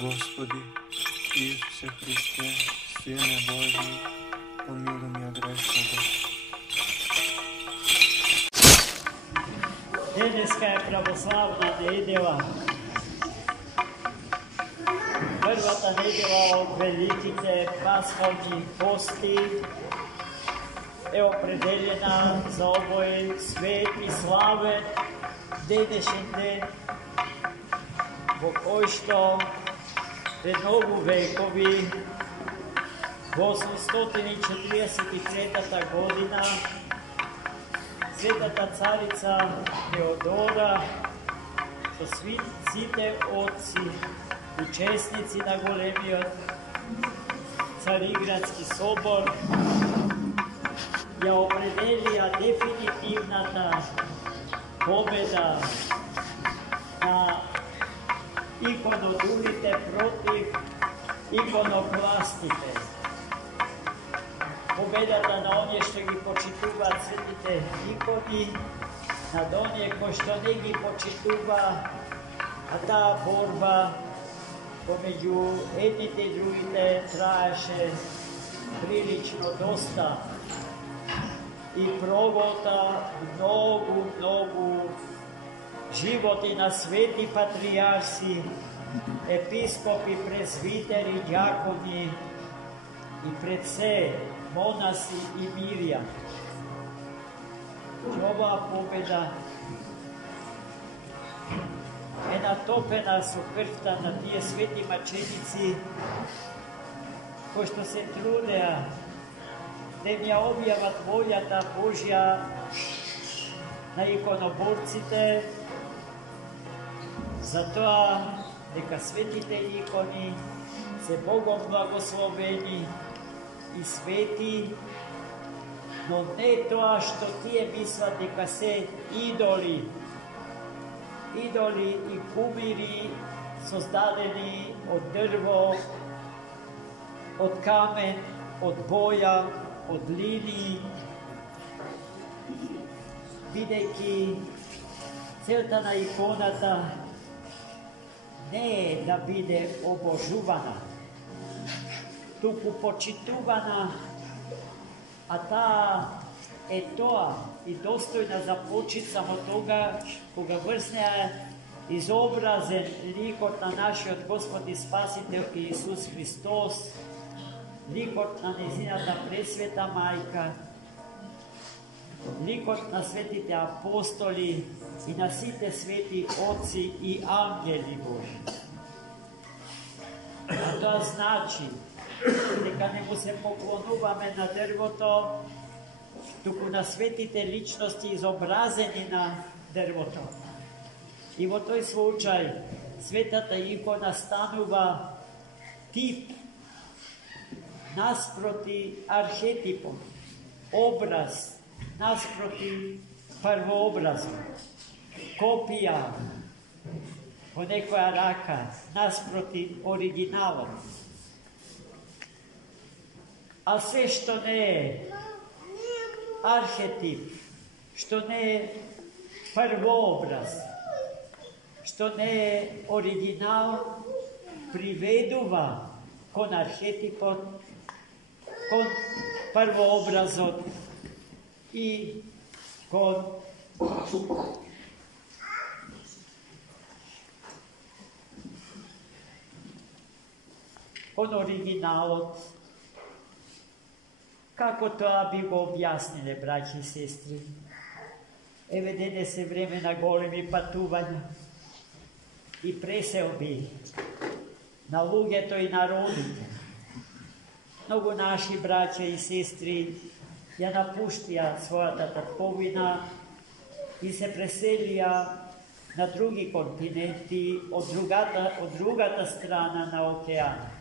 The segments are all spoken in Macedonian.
Господи, Исусе Христе, Сине Божи, помилуй меня грешного. Денеска е православна недела. Првата недела од великите пасхални пости е определена за овој свет и славен денешен ден, во кој што пред многу векови, во 843 година, Светата царица Теодора со сите отци, учесници на големиот Цариградски собор, ја определија дефинитивната победа на иконодулите против иконокластите. Победата на оние што ги почитуваат светите икони, над оние кои што не ги почитува, а таа борба помеѓу едните и другите траеше прилично доста и проголта многу животи на свети патријарси, епископи, презвитери, ѓакони и пред се монаси и мирија. Оваа победа е натопена со крвта на тие свети маченици кои што се трудеа да им ја објават волјата Божја на иконоборците, затоа дека светите икони се Богом благословени и свети, но не тоа што тие мислат дека се идоли и кумири создадени од дрво, од камен, од боја, од линии, бидејќи целта на иконата не е да биде обожувана, туку почитувана, а таа е тоа и достојна за почит само тогаш кога врснеа изобразен ликот на нашиот Господ и Спасител Иисус Христос, ликот на незината пресвета мајка, ликот на светите апостоли и на сите свети отци и ангели Божи. А тоа значи дека не му се поклонуваме на дрвото, туку на светите личности изобразени на дрвото. И во тој случај светата икона станува тип наспроти архетипот, образ наспроти првообразот, копија во некоја рака наспроти оригиналот. А се што не е архетип, што не е првообраз, што не е оригинал, приведува кон архетипот, кон првообразот и кон оригиналот. Како тоа би го објасниле, браќи и сестри? Еве денес е време на големи патувања и преселби на луѓето и народите. Многу наши браќа и сестри ја напуштија својата татковина и се преселија на други континенти од другата страна на океанот.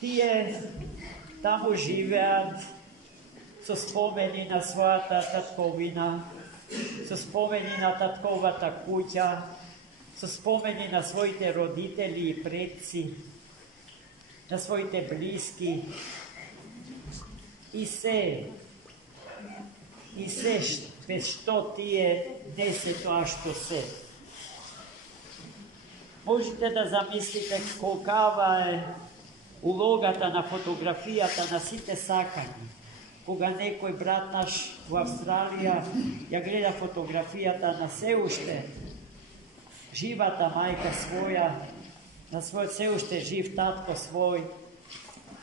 Тие таму живеат со спомени на својата татковина, со спомени на татковата куќа, со спомени на своите родители и предци, на своите блиски и се без што тие не се тоа што се. Можете да замислите колкава е улогата на фотографијата на сите сакани. Кога некој брат наш во Австралија ја гледа фотографијата на се уште живата мајка своја, на својот се уште жив татко свој,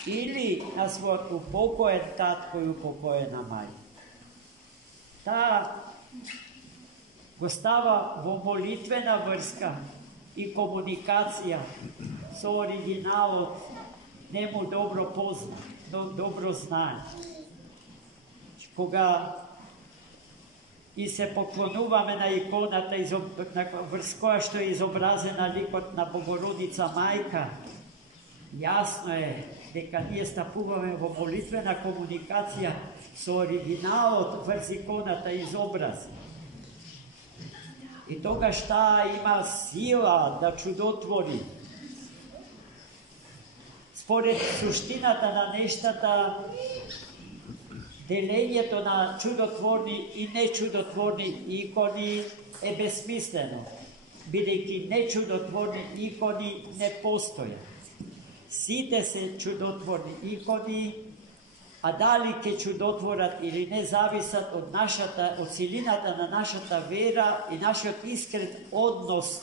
или на својот упокоен татко и упокоена мајка. Таа го става во молитвена врска и комуникација со оригиналот, нему добро позна, добро знае. Кога и се поклонуваме на иконата врз која што е изобразена ликот на Богородица Мајка, јасно е дека ние стапуваме во молитвена комуникација со оригиналот врз иконата изобраз. И тогаш таа има сила да чудотвори. Според суштината на нештата, делењето на чудотворни и нечудотворни икони е безсмислено, бидејќи нечудотворни икони не постојат. Сите се чудотворни икони, а дали ќе чудотворат или не зависат од силината на нашата вера и нашиот искрен однос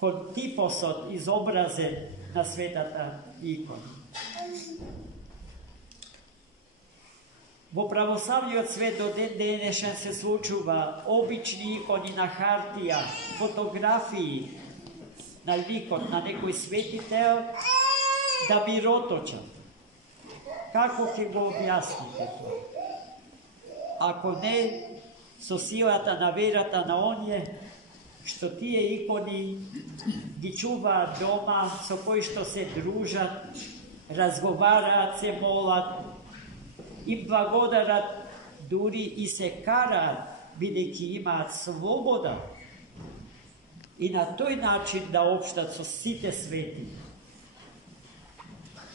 кон типосот изобразен на светата икона. Во православниот свет до ден денешен се случува обични икони на хартија, фотографии на ликот на некој светител да мироточат. Како ќе го објасните тоа? Ако не со силата на верата на оние што тие икони ги чуваат дома, со кои што се дружат, разговараат, се молат, и благодарат, дури и се караат, бидејќи имаат слобода, и на тој начин да општат со сите свети.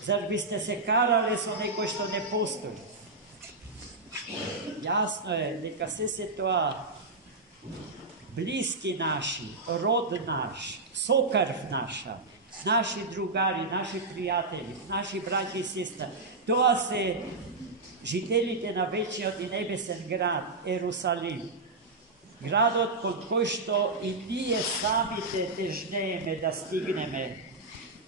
Зар бисте се карале со некој што не постои? Јасно е дека се тоа блиски наши, род наш, сокрв наша, наши другари, наши пријатели, наши браќи и сестри, тоа се жителите на вечниот и небесен град, Ерусалим. Градот кон кој што и ние самите тежнееме да стигнеме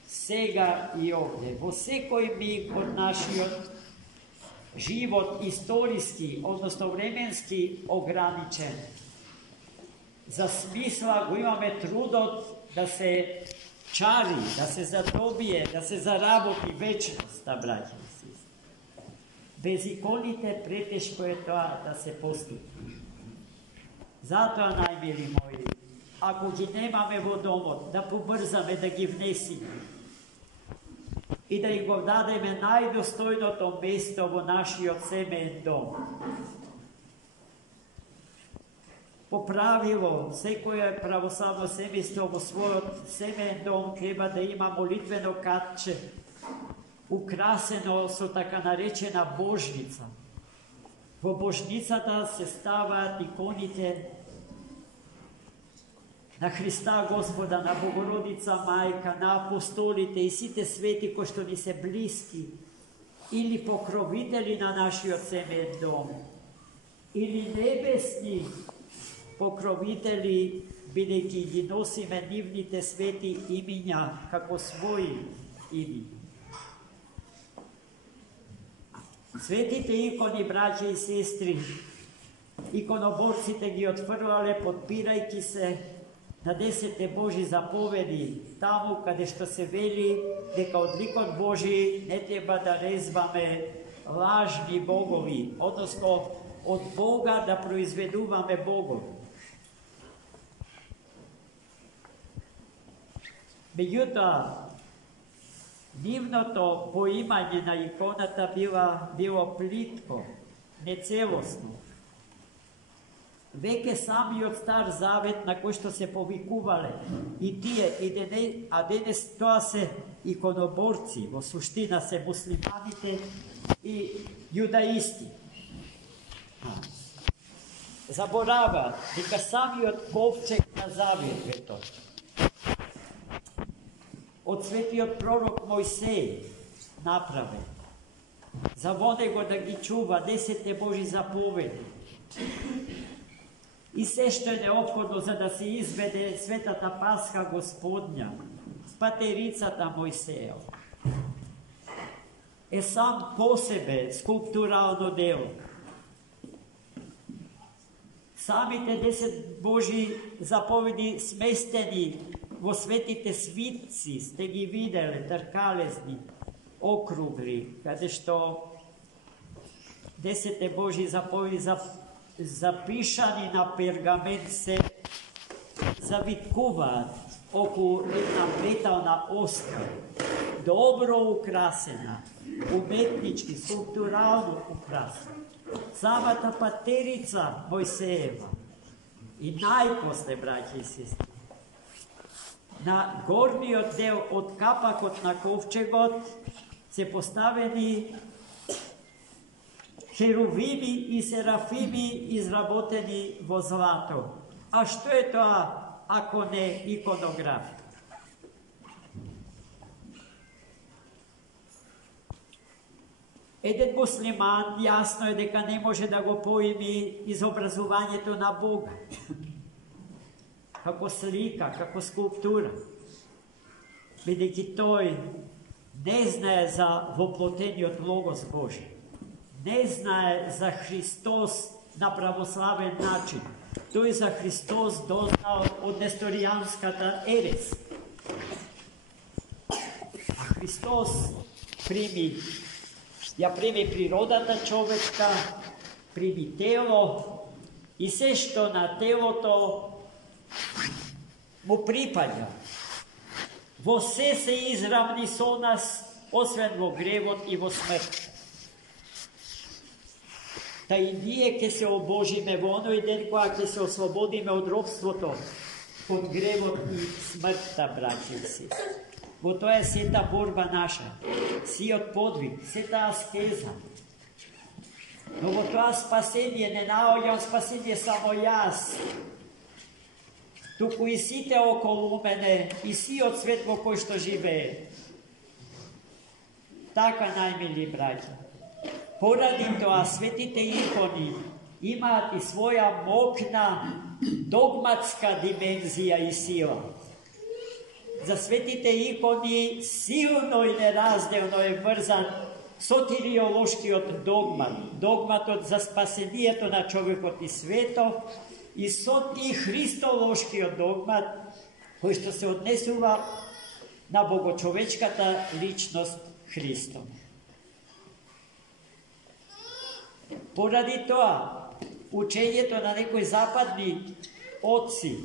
сега и овде. Во секој миг од нашиот живот историски, односно временски ограничен. За смисла го имаме трудот да се чари, да се задобие, да се заработи вечноста, браќи и сестри. Без иконите претешко е тоа да се поступи. Затоа, најмили мои, ако ги немаме во домот, да побрзаме да ги внесиме и да им го дадеме најдостојното место во нашиот семеен дом. По правило, секој православно семејство во својот семеен дом треба да има молитвено катче, украсено со така наречена божница. Во божницата се ставаат иконите на Христа Господа, на Богородица Мајка, на апостолите и сите свети кои што ни се блиски, или покровители на нашиот семеен дом, или небесни покровители, бидејќи ги носиме нивните свети имиња како своји имиња. Светите икони, браќа и сестри, иконоборците ги отфрлале, подпирајќи се на 10 Божи заповеди, таму каде што се вели дека од ликот Божи не треба да резваме лажни богови, односно од Бога да произведуваме богови. Меѓутоа, нивното поимање на иконата било плитко, нецелосно. Веќе самиот Стар Завет на кој што се повикувале и тие, а денес тоа се иконоборци, во суштина се муслиманите и јудаисти. Забораваат дека самиот ковчег на заветот од светиот пророк Мојсеј направен. За во него да ги чува 10 Божи заповеди. И се што е неопходно за да се изведе светата Пасха Господња, патерицата Мојсејов, е сам по себе скулптурално дело. Самите 10 Божи заповеди сместени во светите свитци, сте ги виделе, тркалезни, округли, каде што 10 Божи заповеди запишани на пергамент се завиткуваат околу една метална оска, добро украсена, уметнички, скулптурално украсена. Самата патерица Мојсеева и најпосле, браќи и сестри, на горниот дел од капакот на ковчегот се поставени херувими и серафими изработени во злато. А што е тоа ако не иконографија? Еден муслиман јасно е дека не може да го поими изобразувањето на Бога. Како слика, како скулптура. Бидејќи тој не знае за воплотениот Логос Божи. Не знае за Христос на православен начин. Тој за Христос дознал од несторијанската ерес. А Христос ја прими природата човечка, прими тело и се што на телото му припаѓа. Во се изравни со нас, освен во гревот и во смрт. Та и ние ќе се обожиме во оној ден кога ќе се ослободиме од робството, од гревот и смртта, браќи и сестри. Во тоа е сета борба наша, сиот подвиг, сета аскеза. Но во тоа спасение не наоѓам спасение само јас, туку и сите околу мене, и сиот свет во кој што живее. Така, најмили браќи, поради тоа светите икони имаат и своја мокна догматска димензија и сила. За светите икони силно и неразделно е врзан сотириолошкиот догмат, догматот за спасението на човекот и светот, и христолошкиот догмат, кој што се однесува на богочовечката личност Христо. Поради тоа, учењето на некои западни отци,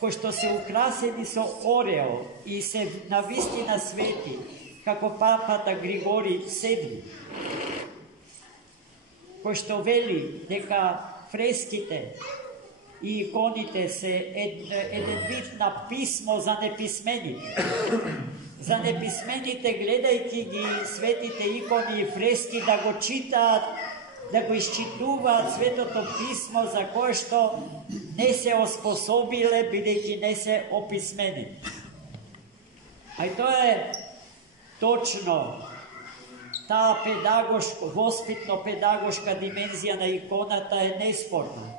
кои што се украсени со ореол и се навистина свети, како папата Григори VII, кој што вели дека фреските и иконите се еден вид на писмо за неписмените. За неписмените, гледајќи ги светите икони и фрески, да го читаат, да го исчитуваат светото писмо за кое што не се оспособиле, бидејќи не се описмени. А и тоа е точно таа воспитно-педагошка димензија на иконата е неспорна,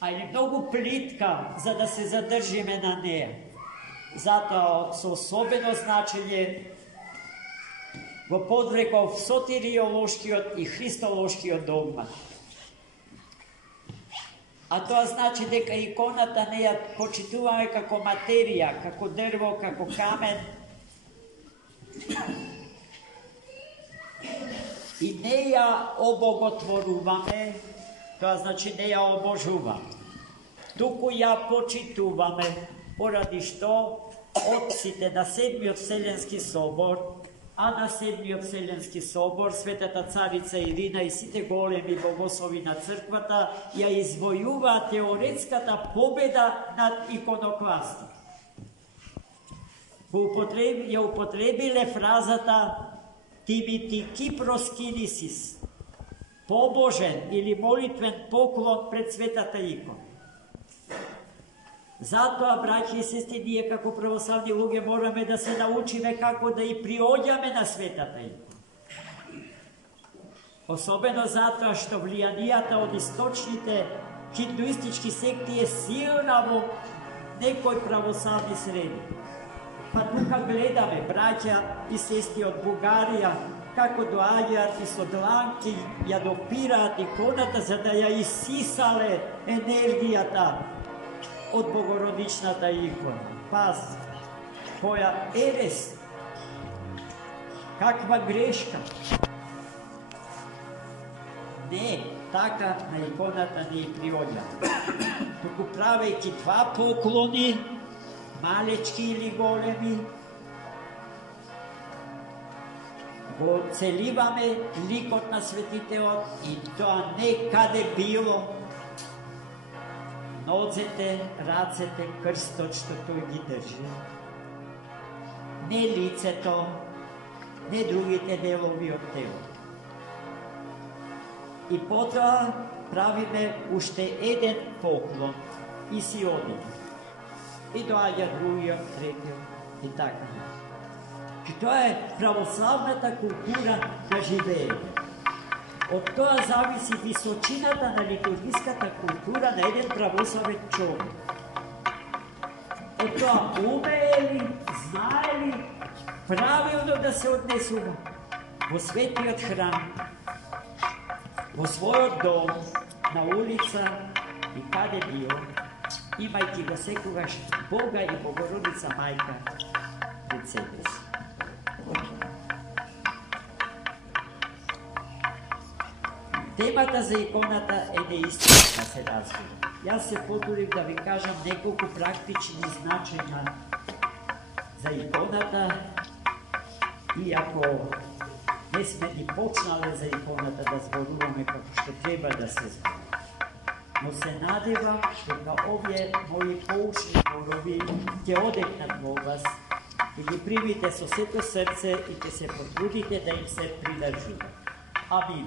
а и многу плитка за да се задржиме на неа. Затоа со особено значење го подреков сотириолошкиот и христолошкиот догмат. А тоа значи дека иконата не ја почитуваме како материја, како дрво, како камен, и не ја обоготворуваме, тоа значи не ја обожуваме, туку ја почитуваме, поради што отците на Седмиот Вселенски собор, а на Седмиот Вселенски собор светата царица Ирина и сите големи богослови на црквата ја извојуваат теоретската победа над иконокластот. Ја употребиле фразата «Тимити кипроскинисис», побожен или молитвен поклон пред светата икона. Затоа, браќи и сестри, ние како православни луѓе мораме да се научиме како да и приоѓаме на светата икона. Особено затоа што влијанијата од источните хиндуистички секти е силна во некои православни среди. Па тука гледаме браќа и сестри од Бугарија како доаѓаат и со дланки ја допираат иконата за да ја исисале енергијата од богородичната икона. Пази, која ерес, каква грешка. Не, така на иконата не и приоѓа. Туку правејќи два поклони, малечки или големи, го целиваме ликот на светителот и тоа некаде било ноцете, рацете, крстот што тој ги држи. Не лицето, не другите делови од тело. И потоа правиме уште еден поклон и си одиме. И доаѓа другиот, третиот и така. И тоа е православната култура на живење. Од тоа зависи височината на литургиската култура на еден православен човек. Од тоа умее ли, знае ли правилно да се однесува во светиот храм, во својот дом, на улица и каде био, имајќи го секогаш Бога и Богородица Мајка пред себе си. Темата за иконата е неистина се развива. Јас се потрудив да ви кажам неколку практични значења за иконата, иако не сме ни почнале за иконата да зборуваме како што треба да се зборува. Но се надевам дека овие мои поучни зборови ќе одекнат во вас и ги примите со сето срце и ќе се потрудите да им се придржувате. Амин.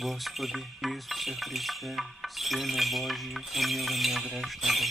Господи Исусе Христе, Сине Божи, помилуй меня грешного.